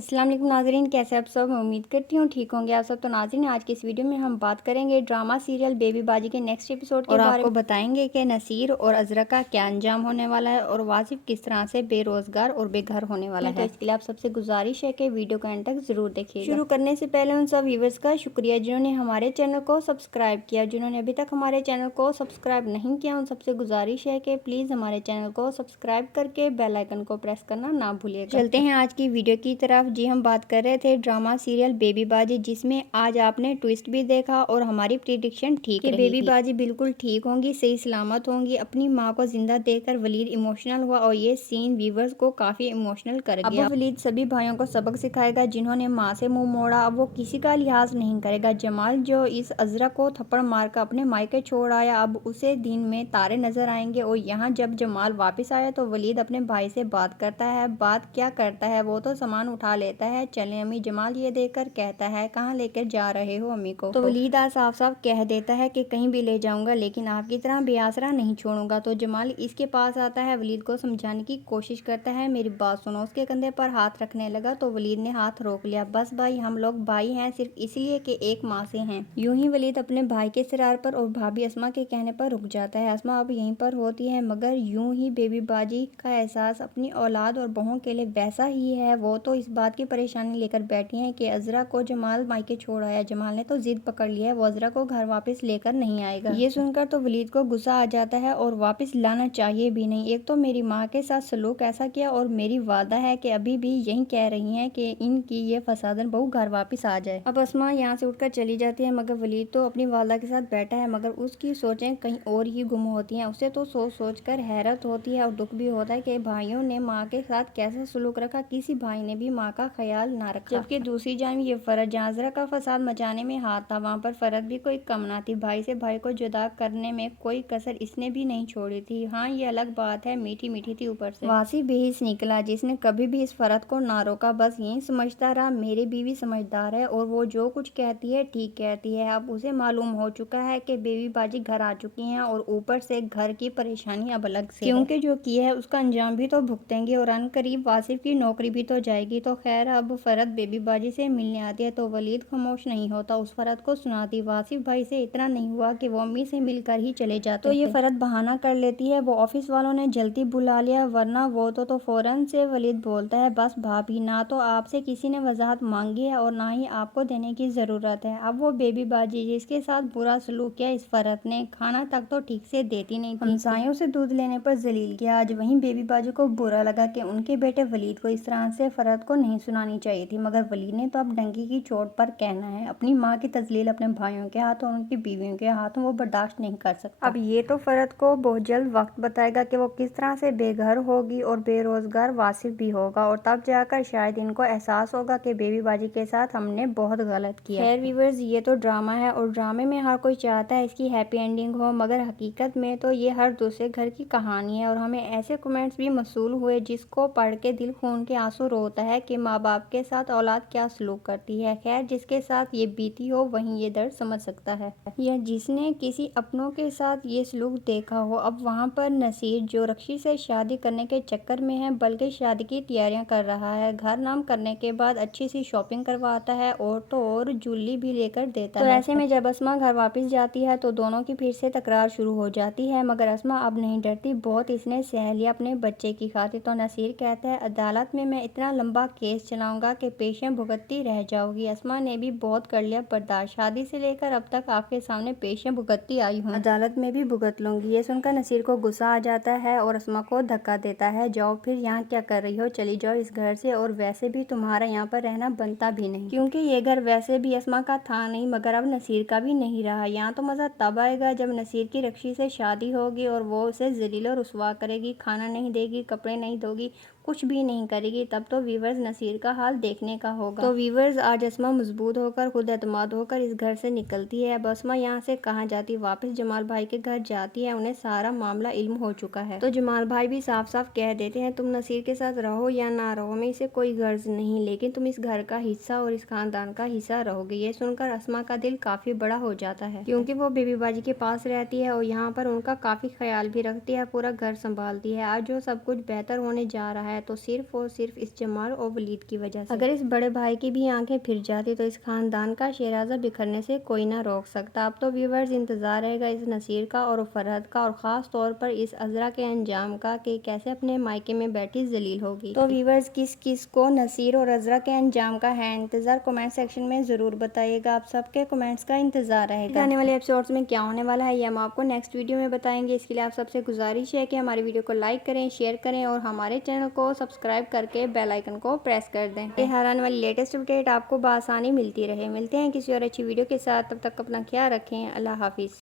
السلام علیکم ناظرین، کیسے آپ سب؟ امید کرتی ہوں ٹھیک ہوں گے آپ سب۔ تو ناظرین، آج کی اس ویڈیو میں ہم بات کریں گے ڈرامہ سیریل بیبی باجی کے نیکسٹ ایپیسوڈ کے بارے میں، اور آپ کو بتائیں گے کہ نصیر اور عذرا کا کیا انجام ہونے والا ہے اور واصف کس طرح سے بے روزگار اور بے گھر ہونے والا ہے۔ تو اس کے لیے آپ سب سے گزارش ہے کہ ویڈیو کو اینڈ تک ضرور دیکھیے گا۔ شروع کرنے سے پہلے ان سب ویورز کا شکریہ جنہوں نے ہمارے چینل کو سبسکرائب کیا۔ جنہوں نے ابھی تک ہمارے چینل کو سبسکرائب نہیں کیا، ان سب سے گزارش ہے کہ پلیز ہمارے چینل کو سبسکرائب کر کے بیل آئیکن کو پریس کرنا نہ بھولیے گا۔ چلتے ہیں آج کی ویڈیو کی طرف۔ جی ہم بات کر رہے تھے ڈرامہ سیریل بیبی باجی، جس میں آج آپ نے ٹویسٹ بھی دیکھا اور ہماری پریڈکشن ٹھیک رہی۔ بیبی باجی بالکل ٹھیک ہوں گی، صحیح سلامت ہوں گی۔ اپنی ماں کو زندہ دیکھ کر ولید ایموشنل ہوا اور یہ سین ویورز کو کافی ایموشنل کر گیا۔ اب ولید سبھی بھائیوں کو سبق سکھائے گا جنہوں نے ماں سے منہ موڑا، اب وہ کسی کا لحاظ نہیں کرے گا۔ جمال جو اس عذرا کو تھپڑ مار کر اپنے مائکے چھوڑ آیا، اب اسے دن میں تارے نظر آئیں گے۔ اور یہاں جب جمال واپس آیا تو ولید اپنے بھائی سے بات کرتا ہے۔ بات کیا کرتا ہے؟ وہ تو سامان اٹھا لیتا ہے۔ چلیں امی۔ جمال یہ دیکھ کر کہتا ہے کہاں لے کر جا رہے ہو امی کو؟ تو ولید آج صاف صاف کہہ دیتا ہے کہ کہیں بھی لے جاؤں گا لیکن آپ کی طرح بے آسرا نہیں چھوڑوں گا۔ تو جمال اس کے پاس آتا ہے، ولید کو سمجھانے کی کوشش کرتا ہے، میری بات سنو۔ اس کے کندھے پر ہاتھ رکھنے لگا تو ولید نے ہاتھ روک لیا۔ بس بھائی، ہم لوگ بھائی ہیں صرف اس لیے کہ ایک ماں سے ہیں۔ یوں ہی ولید اپنے بھائی کے اصرار پر اور بھابھی اسما کے کہنے پر رک جاتا ہے۔ اسما اب یہیں پر ہوتی ہے، مگر یوں ہی بیبی باجی کا احساس اپنی اولاد اور بہوؤں کے لیے ویسا ہی ہے۔ وہ تو اس بات کی پریشانی لے کر بیٹھی ہیں کہ عذرا کو جمال مائکے چھوڑ آیا۔ جمال نے تو ضد پکڑ لی ہے، وہ عذرا کو گھر واپس لے کر نہیں آئے گا۔ یہ سن کر تو ولید کو غصہ آ جاتا ہے اور واپس لانا چاہیے بھی نہیں۔ ایک تو میری ماں کے ساتھ سلوک ایسا کیا اور میری والدہ ہے کہ ابھی بھی یہی کہہ رہی ہیں کہ ان کی یہ فسادن بہو گھر واپس آ جائے۔ اب اسما یہاں سے اٹھ کر چلی جاتی ہے، مگر ولید تو اپنی والدہ کے ساتھ بیٹھا ہے، مگر اس کی سوچیں کہیں اور ہی گم ہوتی ہیں۔ اسے تو سوچ سوچ کر حیرت ہوتی ہے اور دکھ بھی ہوتا ہے کہ بھائیوں نے ماں کے ساتھ کیسا سلوک رکھا، کسی بھائی نے بھی ماں کا خیال نہ رکھا۔ جبکہ دوسری جانب یہ فرد جہاں عذرا کا فساد مچانے میں ہاتھ تھا، وہاں پر فرد بھی کوئی کم نہ تھی۔ بھائی سے بھائی کو جدا کرنے میں کوئی کسر اس نے بھی نہیں چھوڑی تھی۔ ہاں یہ الگ بات ہے میٹھی میٹھی تھی اوپر سے۔ واصف بے حس نکلا جس نے کبھی بھی اس فرد کو نہ روکا، بس یہی سمجھتا رہا میری بیوی سمجھدار ہے اور وہ جو کچھ کہتی ہے ٹھیک کہتی ہے۔ اب اسے معلوم ہو چکا ہے کہ بیبی باجی گھر آ چکی ہیں اور اوپر سے گھر کی پریشانی اب الگ سے ہے، کیونکہ جو کیا ہے اس کا انجام بھی تو بھگتیں گے اور ان قریب واصف کی نوکری بھی تو جائے گی۔ تو خیر، اب فرد بیبی باجی سے ملنے آتی ہے تو ولید خاموش نہیں ہوتا، اس فرد کو سناتی، واصف بھائی سے اتنا نہیں ہوا کہ وہ امی سے مل کر ہی چلے جاتے تو یہ فرد بہانہ کر لیتی ہے وہ آفس والوں نے جلدی بلا لیا، ورنہ وہ تو فوراً سے ولید بولتا ہے بس بھابھی، نہ تو آپ سے کسی نے وضاحت مانگی ہے اور نہ ہی آپ کو دینے کی ضرورت ہے۔ اب وہ بیبی باجی جس کے ساتھ برا سلوک کیا اس فرد نے، کھانا تک تو ٹھیک سے دیتی نہیں تھی، ہمسایوں سے دودھ لینے پر ذلیل کیا۔ آج وہیں بیبی باجی کو برا لگا کہ ان کے بیٹے ولید کو اس طرح سے فرد کو نہیں سنانی چاہیے تھی، مگر ولید نے تو اب ڈنکی کی چوٹ پر کہنا ہے۔ اپنی ماں کی تذلیل اپنے بھائیوں کے ہاتھوں اور ان کی بیویوں کے ہاتھوں وہ برداشت نہیں کر سکتا۔ اب یہ تو فرد کو بہت جلد وقت بتائے گا کہ وہ کس طرح سے بے گھر ہوگی اور بے روزگار واصف بھی ہوگا، اور تب جا کر شاید ان کو احساس ہوگا کہ بیبی باجی کے ساتھ ہم نے بہت غلط کیا۔ خیر ویورز، یہ تو ڈرامہ ہے اور ڈرامے میں ہر کوئی چاہتا ہے اس کی ہیپی اینڈنگ ہو، مگر حقیقت میں تو یہ ہر دوسرے گھر کی کہانی ہے۔ اور ہمیں ایسے کمنٹس بھی موصول ہوئے جس کو پڑھ کے دل خون کے آنسو روتا ہے کہ ماں باپ کے ساتھ اولاد کیا سلوک کرتی ہے۔ خیر، جس کے ساتھ یہ بیتی ہو وہیں یہ درد سمجھ سکتا ہے، یا جس نے کسی اپنوں کے ساتھ یہ سلوک دیکھا ہو۔ اب وہاں پر نصیر جو رکشی سے شادی کرنے کے چکر میں ہے، بلکہ شادی کی تیاریاں کر رہا ہے، گھر نام کرنے کے بعد اچھی سی شاپنگ کرواتا ہے اور تو اور جویلری بھی لے کر دیتا ہے۔ تو ایسے میں جب اسما گھر واپس جاتی ہے تو دونوں کی پھر سے تکرار شروع ہو جاتی ہے، مگر اسما اب نہیں ڈرتی، بہت اس نے سہ لیا اپنے بچے کی خاطر۔ تو نصیر کہتا ہے عدالت میں اتنا لمبا کیس چلاؤں گا کہ پیشیں بھگتتی رہ جاؤ گی۔ اسما نے بھی بہت کر لیا برداشت، شادی سے لے کر اب تک آپ کے سامنے پیشیں بھگتتی آئی ہوں، عدالت میں بھی بھگت لوں گی۔ یہ سن کر نصیر کو غصہ آ جاتا ہے اور اسما کو دھکا دیتا ہے، جاؤ پھر، یہاں کیا کر رہی ہو، چلی جاؤ اس گھر سے، اور ویسے بھی تمہارا یہاں پر رہنا بنتا بھی نہیں، کیونکہ یہ گھر ویسے بھی اسما کا تھا نہیں مگر اب نصیر کا بھی نہیں رہا۔ یہاں تو مزہ تب آئے گا جب نصیر کی رکشی سے شادی ہوگی اور وہ اسے ذلیل و رسوا کرے گی، کھانا نہیں دے گی، کپڑے نہیں دھوگی، کچھ بھی نہیں کرے گی، تب تو ویورز نصیر کا حال دیکھنے کا ہوگا۔ تو ویورز، آج اسما مضبوط ہو کر، خود اعتماد ہو کر اس گھر سے نکلتی ہے۔ اب اسما یہاں سے کہاں جاتی، واپس جمال بھائی کے گھر جاتی ہے، انہیں سارا معاملہ علم ہو چکا ہے۔ تو جمال بھائی بھی صاف صاف کہہ دیتے ہیں تم نصیر کے ساتھ رہو یا نہ رہو، ہمیں اسے کوئی غرض نہیں، لیکن تم اس گھر کا حصہ اور اس خاندان کا حصہ رہو گے۔ یہ سن کر اسما کا دل کافی بڑا ہو جاتا ہے، کیونکہ وہ بیبی باجی کے پاس رہتی ہے اور یہاں پر ان کا کافی خیال بھی رکھتی ہے، پورا گھر سنبھالتی ہے۔ آج جو سب کچھ بہتر ہونے جا رہا ہے ہے تو صرف اور صرف اس جمال اور ولید کی وجہ سے۔ اگر اس بڑے بھائی کی بھی آنکھیں پھر جاتی تو اس خاندان کا شیرازہ بکھرنے سے کوئی نہ روک سکتا۔ اب تو ویورز انتظار رہے گا اس نصیر کا اور فرحت کا اور خاص طور پر اس عذرا کے انجام کا کہ کیسے اپنے مائکے میں بیٹھی ذلیل ہوگی۔ تو ویورز کس کس کو نصیر اور عذرا کے انجام کا ہے انتظار، کمنٹ سیکشن میں ضرور بتائیے گا۔ آپ سب کے کمنٹس کا انتظار رہے گا۔ آنے والے ایپیسوڈز میں کیا ہونے والا ہے یہ ہم آپ کو نیکسٹ ویڈیو میں بتائیں گے۔ اس کے لیے آپ سب سے گزارش ہے کہ ہماری ویڈیو کو لائک کریں، شیئر کریں اور ہمارے چینل کو سبسکرائب کر کے بیل آئیکن کو پریس کر دیں کہ ہر آنے والی لیٹسٹ اپڈیٹ آپ کو بآسانی ملتی رہے۔ ملتے ہیں کسی اور اچھی ویڈیو کے ساتھ، تب تک اپنا خیال رکھیں۔ اللہ حافظ۔